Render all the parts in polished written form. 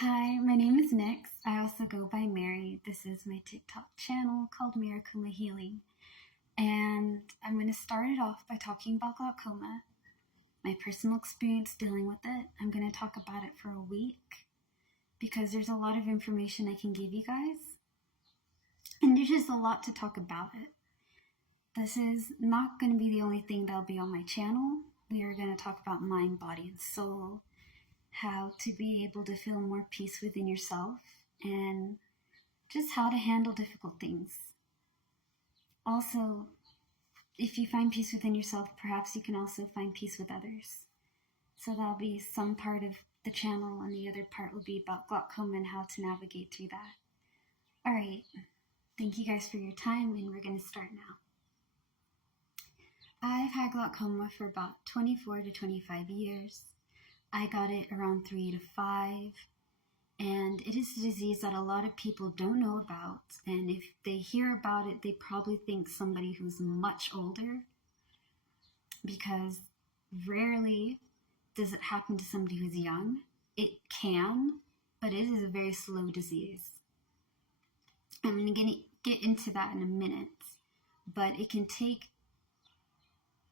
Hi, my name is Nix. I also go by Mary. This is my TikTok channel called Glaucoma Healing. And I'm going to start it off by talking about glaucoma, my personal experience dealing with it. I'm going to talk about it for a week because there's a lot of information I can give you guys. And there's just a lot to talk about it. This is not going to be the only thing that'll be on my channel. We are going to talk about mind, body, and soul, how to be able to feel more peace within yourself, and just how to handle difficult things. Also, if you find peace within yourself, perhaps you can also find peace with others. So that'll be some part of the channel, and the other part will be about glaucoma and how to navigate through that. Alright, thank you guys for your time, and we're going to start now. I've had glaucoma for about 24 to 25 years. I got it around 3 to 5, and it is a disease that a lot of people don't know about, and if they hear about it, they probably think somebody who's much older, because rarely does it happen to somebody who's young. It can, but it is a very slow disease. I'm going to get into that in a minute, but it can take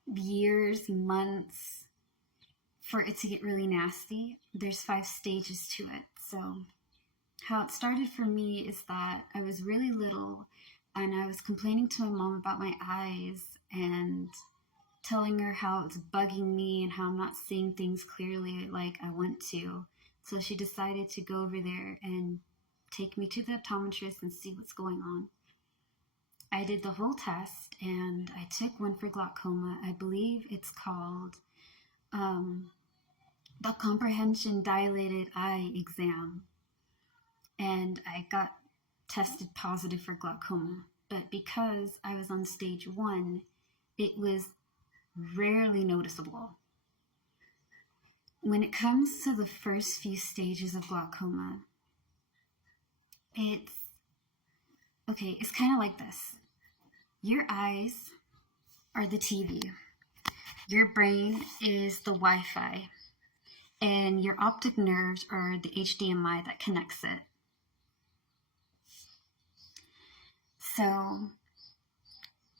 years, months, for it to get really nasty. There's 5 stages to it. So how it started for me is that I was really little and I was complaining to my mom about my eyes and telling her how it's bugging me and how I'm not seeing things clearly like I want to. So she decided to go over there and take me to the optometrist and see what's going on. I did the whole test and I took one for glaucoma. I believe it's called the comprehension dilated eye exam, and I got tested positive for glaucoma, but because I was on stage 1, it was rarely noticeable. When it comes to the first few stages of glaucoma, it's kind of like this. Your eyes are the TV. Your brain is the Wi-Fi. And your optic nerves are the HDMI that connects it. So,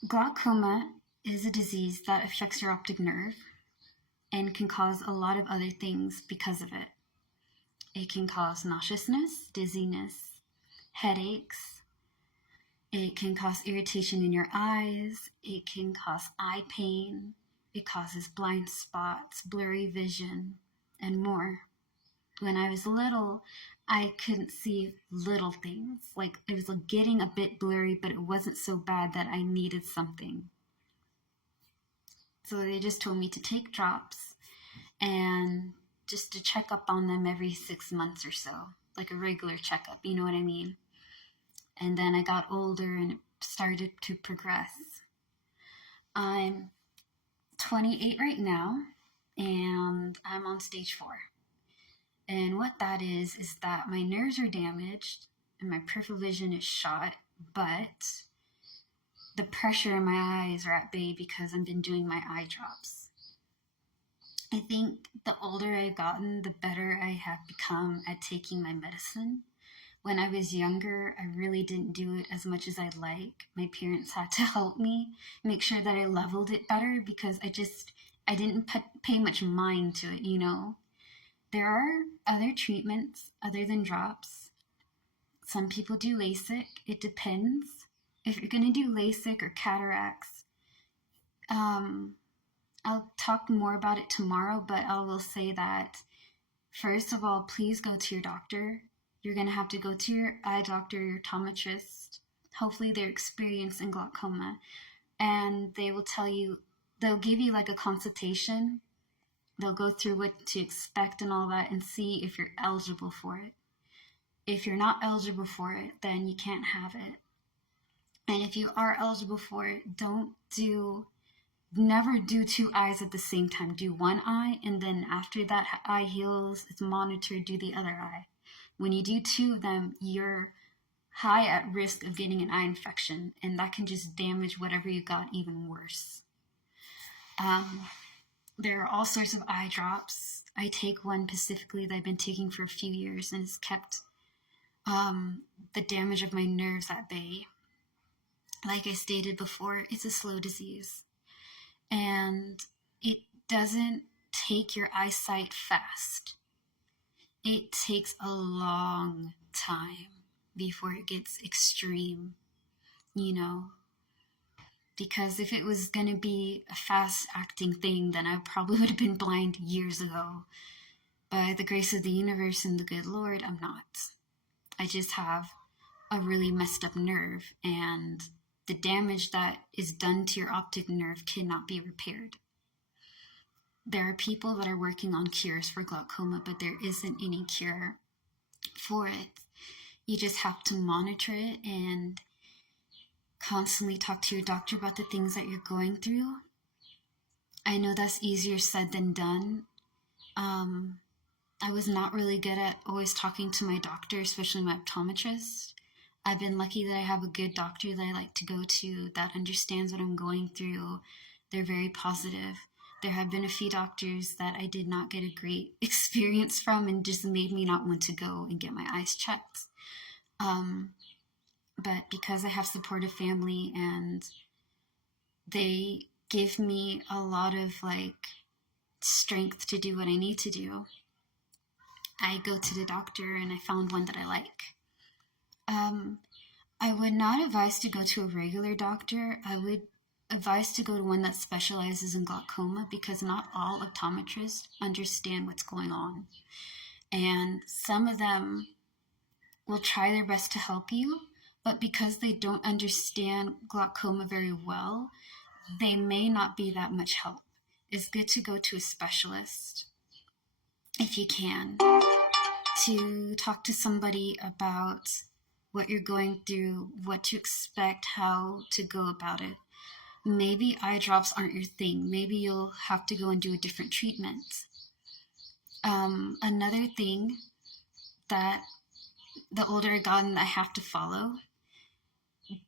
glaucoma is a disease that affects your optic nerve and can cause a lot of other things because of it. It can cause nauseousness, dizziness, headaches. It can cause irritation in your eyes. It can cause eye pain. It causes blind spots, blurry vision, and more. When I was little, I couldn't see little things. Like, it was getting a bit blurry, but it wasn't so bad that I needed something. So they just told me to take drops and just to check up on them every 6 months or so, like a regular checkup, you know what I mean? And then I got older and it started to progress. I'm 28 right now, and I'm on stage 4. And what that is that my nerves are damaged and my peripheral vision is shot, but the pressure in my eyes are at bay because I've been doing my eye drops. I think the older I've gotten, the better I have become at taking my medicine. When I was younger, I really didn't do it as much as I'd like. My parents had to help me make sure that I leveled it better because I didn't pay much mind to it, you know. There are other treatments other than drops. Some people do LASIK. It depends. If you're going to do LASIK or cataracts, I'll talk more about it tomorrow, but I will say that, first of all, please go to your doctor. You're going to have to go to your eye doctor, your optometrist. Hopefully they're experienced in glaucoma, and they will tell you, they'll give you like a consultation. They'll go through what to expect and all that and see if you're eligible for it. If you're not eligible for it, then you can't have it. And if you are eligible for it, never do 2 eyes at the same time. Do 1 eye, and then after that eye heals, it's monitored, do the other eye. When you do 2 of them, you're high at risk of getting an eye infection, and that can just damage whatever you got even worse. There are all sorts of eye drops. I take one specifically that I've been taking for a few years, and it's kept the damage of my nerves at bay. Like I stated before, it's a slow disease, and it doesn't take your eyesight fast. It takes a long time before it gets extreme, you know, because if it was going to be a fast acting thing, then I probably would have been blind years ago. By the grace of the universe and the good Lord, I'm not. I just have a really messed up nerve, and the damage that is done to your optic nerve cannot be repaired. There are people that are working on cures for glaucoma, but there isn't any cure for it. You just have to monitor it and constantly talk to your doctor about the things that you're going through. I know that's easier said than done. I was not really good at always talking to my doctor, especially my optometrist. I've been lucky that I have a good doctor that I like to go to that understands what I'm going through. They're very positive. There have been a few doctors that I did not get a great experience from and just made me not want to go and get my eyes checked. But because I have supportive family and they give me a lot of strength to do what I need to do, I go to the doctor and I found one that I like. I would not advise to go to a regular doctor. I would advise to go to one that specializes in glaucoma, because not all optometrists understand what's going on. And some of them will try their best to help you, but because they don't understand glaucoma very well, they may not be that much help. It's good to go to a specialist if you can, to talk to somebody about what you're going through, what to expect, how to go about it. Maybe eye drops aren't your thing. Maybe you'll have to go and do a different treatment. Another thing that the older I gotten, I have to follow.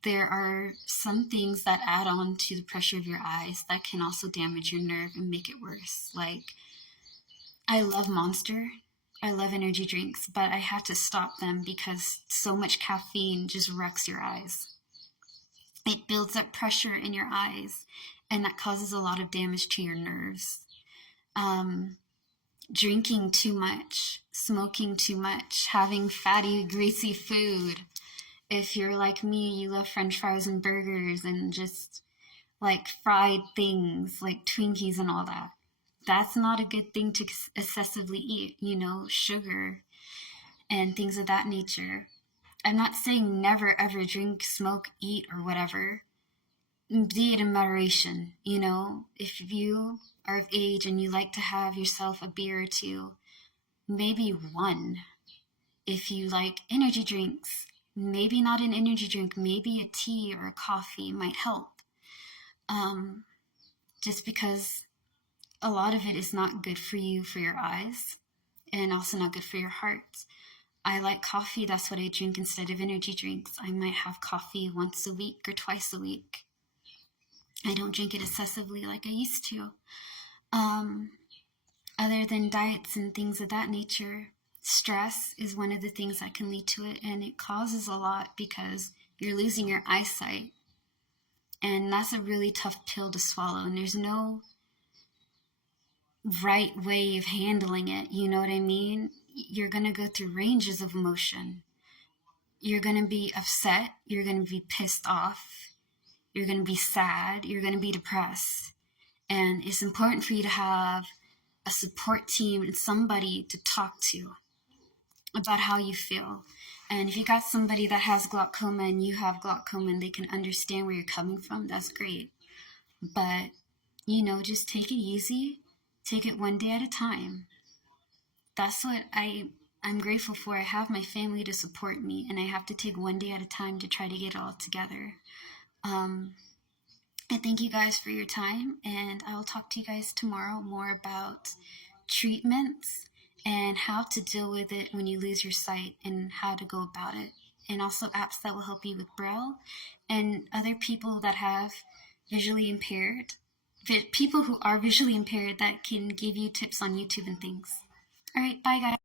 There are some things that add on to the pressure of your eyes that can also damage your nerve and make it worse. Like, I love Monster. I love energy drinks, but I have to stop them because so much caffeine just wrecks your eyes. It builds up pressure in your eyes, and that causes a lot of damage to your nerves. Drinking too much, smoking too much, having fatty, greasy food. If you're like me, you love French fries and burgers and just like fried things like Twinkies and all that. That's not a good thing to excessively eat, sugar and things of that nature. I'm not saying never ever drink, smoke, eat, or whatever. Be it in moderation, If you are of age and you like to have yourself a beer or two, maybe one. If you like energy drinks, maybe not an energy drink, maybe a tea or a coffee might help. Just because a lot of it is not good for you, for your eyes, and also not good for your heart. I like coffee. That's what I drink instead of energy drinks. I might have coffee once a week or twice a week. I don't drink it excessively like I used to. Other than diets and things of that nature, stress is one of the things that can lead to it, and it causes a lot because you're losing your eyesight. And that's a really tough pill to swallow, and there's no right way of handling it. You know what I mean? You're going to go through ranges of emotion. You're going to be upset. You're going to be pissed off. You're going to be sad. You're going to be depressed. And it's important for you to have a support team and somebody to talk to about how you feel. And if you got somebody that has glaucoma and you have glaucoma and they can understand where you're coming from, that's great. But, just take it easy. Take it one day at a time. That's what I'm grateful for. I have my family to support me, and I have to take one day at a time to try to get it all together. I thank you guys for your time, and I will talk to you guys tomorrow more about treatments and how to deal with it when you lose your sight and how to go about it, and also apps that will help you with Braille and other people that have visually impaired people who are visually impaired that can give you tips on YouTube and things. All right, bye guys.